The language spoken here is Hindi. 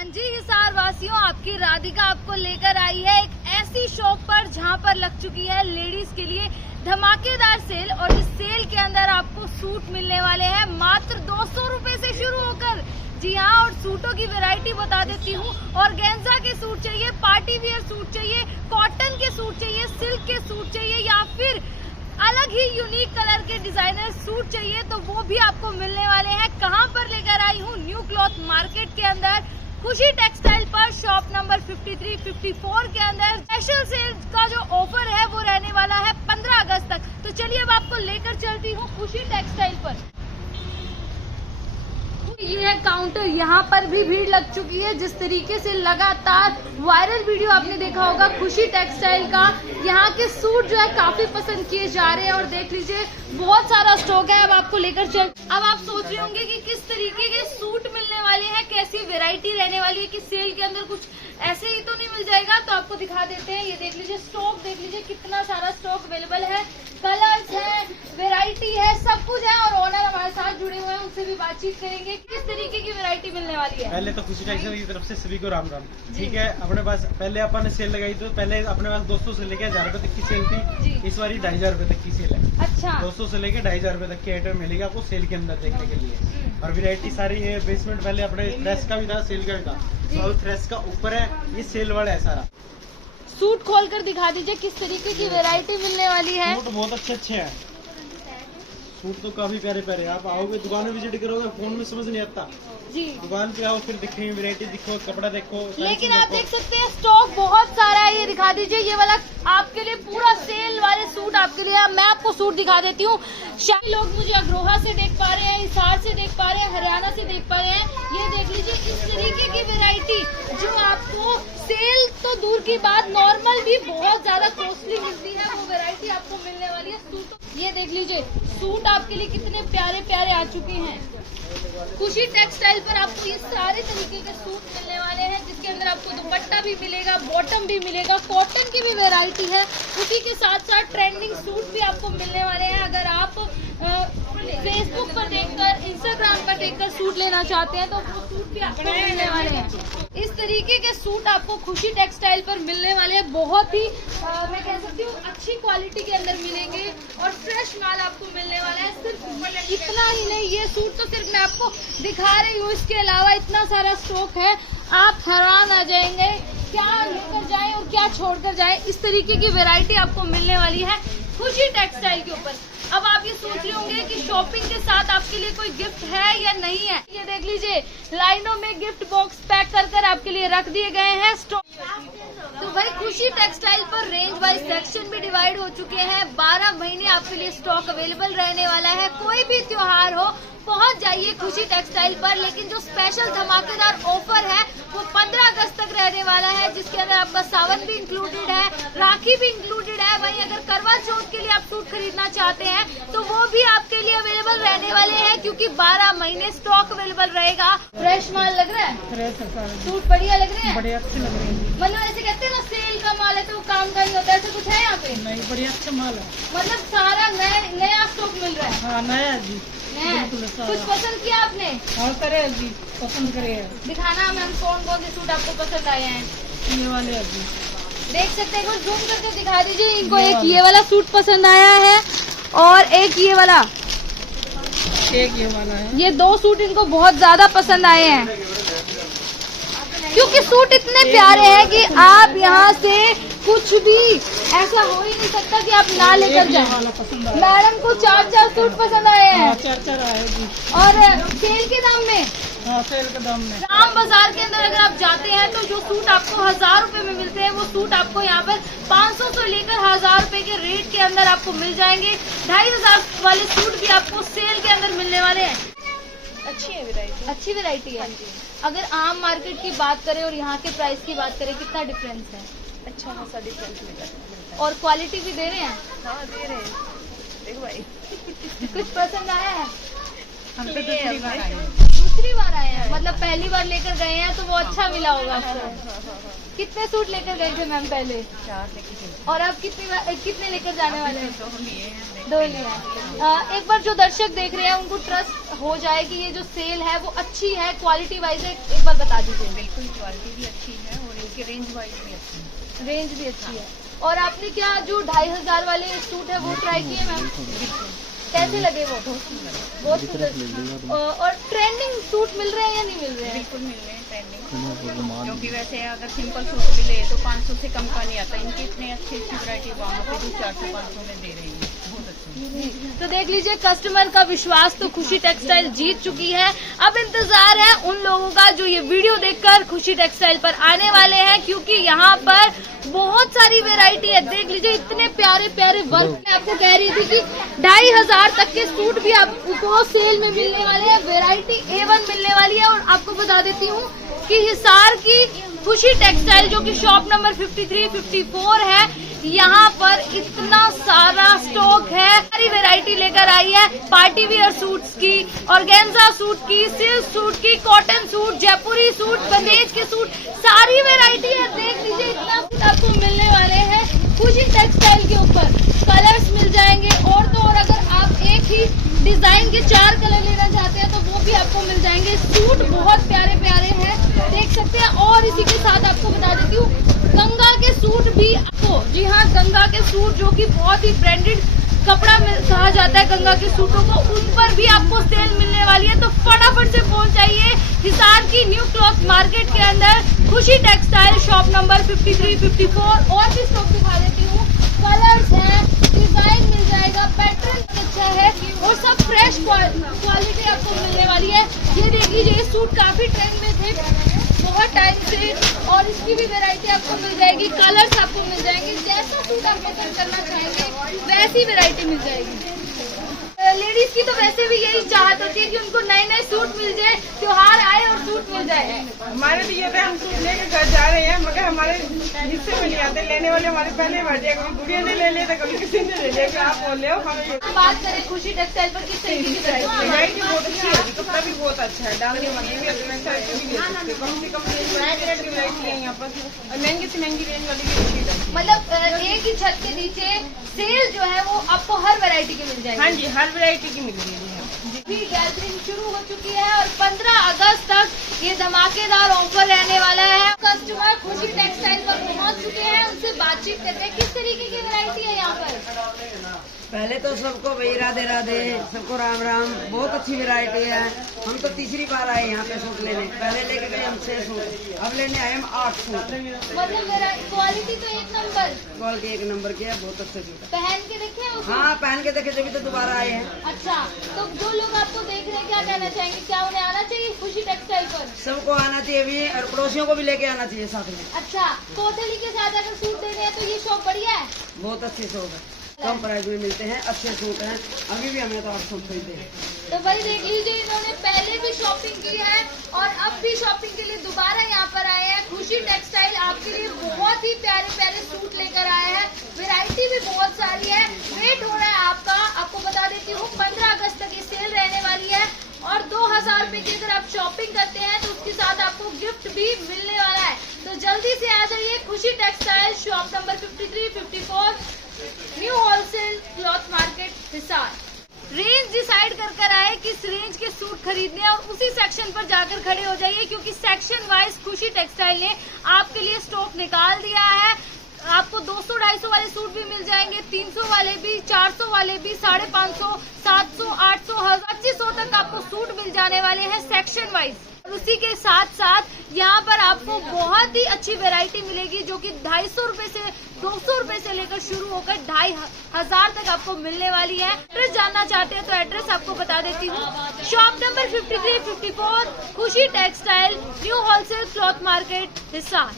हाँ जी हिसार वासियों, आपकी राधिका आपको लेकर आई है एक ऐसी शॉप पर जहाँ पर लग चुकी है लेडीज के लिए धमाकेदार सेल। और इस सेल के अंदर आपको सूट मिलने वाले हैं मात्र 200 रुपए से शुरू होकर। जी हाँ, और सूटों की वैरायटी बता देती हूँ। ऑर्गेन्जा के सूट चाहिए, पार्टी वियर सूट चाहिए, कॉटन के सूट चाहिए, सिल्क के सूट चाहिए या फिर अलग ही यूनिक कलर के डिजाइनर सूट चाहिए तो वो भी आपको मिलने वाले हैं। कहाँ पर लेकर आई हूँ? न्यू क्लॉथ मार्केट के अंदर खुशी टेक्सटाइल पर शॉप नंबर 53-54 के अंदर स्पेशल सेल का जो ऑफर है वो रहने वाला है 15 अगस्त तक। तो चलिए अब आपको लेकर चलती हूँ खुशी टेक्सटाइल पर। ये है काउंटर, यहाँ पर भी भीड़ लग चुकी है। जिस तरीके से लगातार वायरल वीडियो आपने देखा होगा खुशी टेक्सटाइल का, यहाँ के सूट जो है काफी पसंद किए जा रहे हैं। और देख लीजिए बहुत सारा स्टॉक है। अब आपको लेकर चल, अब आप सोच रहे होंगे कि किस तरीके के सूट मिलने वाले हैं, कैसी वैरायटी रहने वाली है, कि सेल के अंदर कुछ ऐसे ही तो नहीं मिल जाएगा। तो आपको दिखा देते हैं। ये देख लीजिए स्टॉक, देख लीजिए कितना सारा स्टॉक अवेलेबल है, कलर्स है, वैरायटी है, सब कुछ है। और ऑनर हमारे साथ जुड़े हुए हैं, उनसे भी बातचीत करेंगे किस तरीके की वैरायटी मिलने वाली है। पहले तो खुशी टेक्सटाइल की तरफ से सभी को राम राम। ठीक है, अपने पास पहले अपन ने सेल लगाई तो पहले अपने पास 200 से लेकर 1000 रुपए तक की सेल थी। इस बार 2500 रुपए तक की सेल है। अच्छा, 200 से लेकर 2500 रुपए तक की आइटम मिलेगी आपको सेल के अंदर देखने के लिए। और वैरायटी सारी है। बेसमेंट पहले अपने फ्रेश का भी था, सेल का भी था। तो फ्रेश का ऊपर है, ये सेल वाला है सारा। सूट खोल कर दिखा दीजिए किस तरीके की वैरायटी मिलने वाली है। सूट बहुत अच्छे हैं। सूट तो काफी प्यारे प्यारे। आप आओगे दुकान में विजिट करोगे, फोन में समझ नहीं आता जी। दुकान पे आओ, फिर दिखेंगे, वैरायटी दिखो, कपड़ा देखो। लेकिन आप देख सकते हैं स्टॉक बहुत सारा है। ये दिखा दीजिए, ये वाला आपके लिए पूरा सेल वाले सूट आपके लिए। मैं आपको सूट दिखा देती हूँ। शायद लोग मुझे अग्रोहा से देख पा रहे हैं, हिसार से देख पा रहे हैं, हरियाणा से देख पा रहे हैं। ये देख लीजिए इस तरीके की वैरायटी जो आपको सेल तो दूर की बात, नॉर्मल भी बहुत ज्यादा कॉस्टली मिलती है, वो वैरायटी आपको मिलने वाली है। सूट ये देख लीजिए, सूट आपके लिए कितने प्यारे प्यारे आ चुके हैं। खुशी टेक्सटाइल पर आपको ये सारे तरीके के सूट मिलने वाले हैं, जिसके अंदर आपको दुपट्टा भी मिलेगा, बॉटम भी मिलेगा, कॉटन की भी वैरायटी है। उसी के साथ साथ ट्रेंडिंग सूट भी आपको मिलने वाले हैं। अगर आप फेसबुक पर देखकर, इंस्टाग्राम पर देखकर सूट लेना चाहते हैं तो वो सूट भी आपको मिलने वाले हैं। इस तरीके के सूट आपको खुशी टेक्सटाइल पर मिलने वाले हैं। बहुत ही मैं कह सकती हूँ अच्छी क्वालिटी के अंदर मिलेंगे और फ्रेश माल आपको मिलने वाला है। सिर्फ इतना ही नहीं, ये सूट तो सिर्फ मैं आपको दिखा रही हूँ, इसके अलावा इतना सारा स्टॉक है, आप हैरान आ जाएंगे क्या लेकर जाएं और क्या छोड़कर जाएं। इस तरीके की वैरायटी आपको मिलने वाली है खुशी टेक्सटाइल के ऊपर। अब आप ये सोच रहे होंगे कि शॉपिंग के साथ आपके लिए कोई गिफ्ट है या नहीं है। ये देख लीजिए लाइनों में गिफ्ट बॉक्स पैक कर कर आपके लिए रख दिए गए हैं स्टॉक। तो भाई खुशी टेक्सटाइल पर रेंज वाइज सेक्शन भी डिवाइड हो चुके हैं। 12 महीने आपके लिए स्टॉक अवेलेबल रहने वाला है। कोई भी त्योहार हो पहुंच जाइए खुशी टेक्सटाइल पर। लेकिन जो स्पेशल धमाकेदार ऑफर है वो 15 अगस्त तक रहने वाला है, जिसके अंदर आपका सावन भी इंक्लूडेड है, राखी भी इंक्लूडेड है। वहीं अगर करवा चौथ के लिए आप सूट खरीदना चाहते हैं तो वो भी आपके लिए अवेलेबल रहने वाले हैं, क्योंकि 12 महीने स्टॉक अवेलेबल रहेगा। फ्रेश माल लग रहा है, सूट बढ़िया लग रहे हैं, बढ़िया अच्छे लग रहे हैं। मतलब ऐसे कहते हैं ना सेल का माल है तो वो काम का नहीं होता, ऐसा कुछ है यहाँ पे? नहीं, बढ़िया अच्छा माल है। मतलब सारा नया स्टॉक मिल रहा है। हाँ, नया जी। कुछ पसंद किया आपने? हाँ, करे जी, पसंद करे। दिखाना मैम कौन कौन से सूट आपको पसंद आए हैं। ये वाले जी देख सकते हैं, कुछ जूम करके दिखा दीजिए। इनको एक ये वाला सूट पसंद आया है और एक ये वाला है। ये 2 सूट इनको बहुत ज्यादा पसंद आए हैं, क्योंकि सूट इतने प्यारे हैं कि आप यहाँ से कुछ भी ऐसा हो ही नहीं सकता कि आप ना लेकर जाएं। मैडम को 4 सूट पसंद आए हैं। 4 आए जी। और सेल के दाम में, हाँ, सेल के दाम में राम बाजार के अंदर अगर आप जाते हैं तो जो सूट आपको 1000 रुपए में मिलते हैं वो सूट आपको यहाँ पर 500 से लेकर 1000 रुपए के रेट के अंदर आपको मिल जाएंगे। 2500 वाले सूट भी आपको सेल के अंदर मिलने वाले हैं। अच्छी है वैरायटी, अच्छी वैरायटी है। अगर आम मार्केट की बात करें और यहाँ के प्राइस की बात करें, कितना डिफरेंस है? अच्छा खासा डिफरेंस मिलता है। और क्वालिटी भी दे रहे हैं? हाँ, दे रहे हैं। देखो भाई कुछ पसंद आया है? हम तो लिए दूसरी बार आए हैं। दूसरी दूसरी बार आए हैं, मतलब पहली बार लेकर गए हैं तो वो अच्छा मिला होगा आपको। कितने सूट लेकर गए थे मैम पहले? 4 लेके गए। और अब कितने लेकर जाने वाले हैं? 2 लिए हैं। 2 लिए हैं। एक बार जो दर्शक देख रहे हैं उनको ट्रस्ट हो जाए कि ये जो सेल है वो अच्छी है, क्वालिटी वाइज है, एक बार बता दीजिए। बिल्कुल क्वालिटी भी अच्छी है और इनकी रेंज वाइज भी अच्छी है। रेंज भी अच्छी है। और आपने क्या जो 2500 वाले सूट है वो ट्राई किए मैम? कैसे लगे वो? बहुत सुंदर। और ट्रेंडिंग सूट मिल रहे हैं या नहीं मिल रहे हैं? बिल्कुल मिल रहे हैं ट्रेंडिंग, क्योंकि वैसे अगर सिंपल सूट भी ले तो 500 से कम का नहीं आता। इनकी इतनी अच्छी वैरायटी वहाँ पे भी 400-500 में दे रही है, बहुत अच्छी। तो देख लीजिए, कस्टमर का विश्वास तो खुशी टेक्सटाइल जीत चुकी है। अब इंतजार है उन लोगों का जो ये वीडियो देखकर खुशी टेक्सटाइल पर आने वाले हैं, क्योंकि यहाँ पर बहुत सारी वैरायटी है। देख लीजिए, इतने प्यारे प्यारे वर्क। मैं आपको कह रही थी कि 2500 तक के सूट भी आपको सेल में मिलने वाले हैं। वैरायटी A1 मिलने वाली है। और आपको बता देती हूँ कि हिसार की खुशी टेक्सटाइल जो कि शॉप नंबर 53-54 है, यहाँ पर इतना सारा स्टॉक है। सारी वैरायटी लेकर आई है, पार्टी वियर सूट्स की, ऑर्गेन्जा सूट की, सिल्क सूट की, कॉटन सूट, जयपुरी सूट, बंदेज के सूट, सारी वैरायटी है। देख लीजिए, इतना कुछ आपको मिलने वाले हैं खुशी टेक्सटाइल के ऊपर। कलर्स मिल जाएंगे और तो और अगर आप एक ही डिजाइन के 4 कलर लेना चाहते हैं तो वो भी आपको मिल जाएंगे। सूट बहुत प्यारे प्यारे हैं, देख सकते हैं। और इसी के साथ आपको बता देती हूँ, गंगा के सूट भी आपको, जी हाँ, गंगा के सूट जो कि बहुत ही ब्रांडेड कपड़ा कहा जाता है गंगा के सूटों को, उन पर भी आपको सेल मिलने वाली है। तो फटाफट से पहुंच जाइए हिसार की न्यू क्लॉथ मार्केट के अंदर खुशी टेक्सटाइल शॉप नंबर 53-54। और भी स्टॉक दिखा देती हूँ, कलर्स है, डिजाइन मिल जाएगा, पैटर्न अच्छा है और सब फ्रेश क्वालिटी आपको मिलने वाली है। ये देख लीजिए, ये सूट काफी ट्रेंड में थे बहुत टाइम से, और इसकी भी वैरायटी आपको मिल जाएगी, कलर्स आपको मिल जाएंगे। जैसा सूट आप पसंद करना चाहेंगे वैसी वैरायटी मिल जाएगी। लेडीज की तो वैसे भी यही चाहत होती है कि उनको नए नए सूट मिल जाए, त्योहार आए और सूट मिल जाए। हमारे लिए तो हम सूट लेके घर जा रहे हैं, मगर हमारे हिस्से में नहीं आते। लेने वाले हमारे पहले बैठे, कभी गुड़िया ने ले लिया तो कभी किसी ने ले लिया कि आप बोल रहे हो हमें। बात करें खुशी टेक्सटाइल पर, किस तरीके की वैरायटी बहुत अच्छी है, कपड़ा भी बहुत अच्छा है, डालने वाली भी कम से कम रेट की वैरायटी है यहाँ पर, और महंगी से महंगी रेंज वाली भी है। मतलब एक ही छत के नीचे सेल जो है वो आपको हर वैरायटी की मिल जाएगी। हाँ जी, हर वैरायटी की मिल रही है। भी गैदरिंग शुरू हो चुकी है और 15 अगस्त तक ये धमाकेदार ऑफर रहने वाला है। कस्टमर खुशी टेक्सटाइल पर पहुंच चुके हैं, उनसे बातचीत करते हैं। किस तरीके की वैरायटी है यहाँ पर? पहले तो सबको भाई राधे राधे, सबको राम राम। बहुत अच्छी वैरायटी है। हम तो तीसरी बार आए यहाँ पे सूट लेने। पहले लेके गए हम 6 सूट, अब लेने आए हम 8 सूट। मतलब क्वालिटी तो एक नंबर, क्वालिटी एक नंबर की है, बहुत अच्छे सूट है। पहन के देखे हैं उसको? हाँ, पहन के देखे तभी तो दोबारा आए हैं। अच्छा, तो जो लोग आपको देख रहे हैं क्या कहना चाहेंगे, क्या उन्हें आना चाहिए खुशी टेक्सटाइल पर? सबको आना चाहिए भी, और पड़ोसियों को भी लेके आना चाहिए साथ में। अच्छा, कोथली के साथ अगर सूट दे रहे हैं तो ये शॉप बढ़िया है। बहुत अच्छे सूट है, कम प्राइस में मिलते हैं, अच्छे सूट हैं। अभी भी हमें तो 8 सूट खरीदे हैं। तो भाई देख लीजिए, इन्होंने पहले भी शॉपिंग की है और अब भी शॉपिंग के लिए दोबारा यहाँ पर आए हैं। खुशी टेक्सटाइल आपके लिए बहुत ही प्यारे प्यारे सूट लेकर आए हैं। वैरायटी भी बहुत सारी है। वेट हो रहा है आपका, आपको बता देती हूँ 15 अगस्त तक ये सेल रहने वाली है। और 2000 रुपए की अगर आप शॉपिंग करते हैं तो उसके साथ आपको गिफ्ट भी मिलने वाला है। तो जल्दी से आ जाइए खुशी textile shop number 53-54 new wholesale cloth market Hisar. Range decide कर आए किस रेंज के सूट खरीदने हैं और उसी सेक्शन पर जाकर खड़े हो जाइए, क्योंकि सेक्शन वाइज खुशी टेक्सटाइल ने आपके लिए स्टॉक निकाल दिया है। आपको 200-250 वाले सूट भी मिल जाएंगे, 300 वाले भी, 400 वाले भी, 550, 700, 800, 2500 तक आपको सूट मिल जाने वाले हैं सेक्शन वाइज। और उसी के साथ साथ यहाँ पर आपको बहुत ही अच्छी वैरायटी मिलेगी जो कि 250 रुपए से 200 रुपए से लेकर शुरू होकर 2500 तक आपको मिलने वाली है। एड्रेस जानना चाहते हैं तो एड्रेस आपको बता देती हूँ, शॉप नंबर 53-54 खुशी textile new wholesale cloth market Hisar.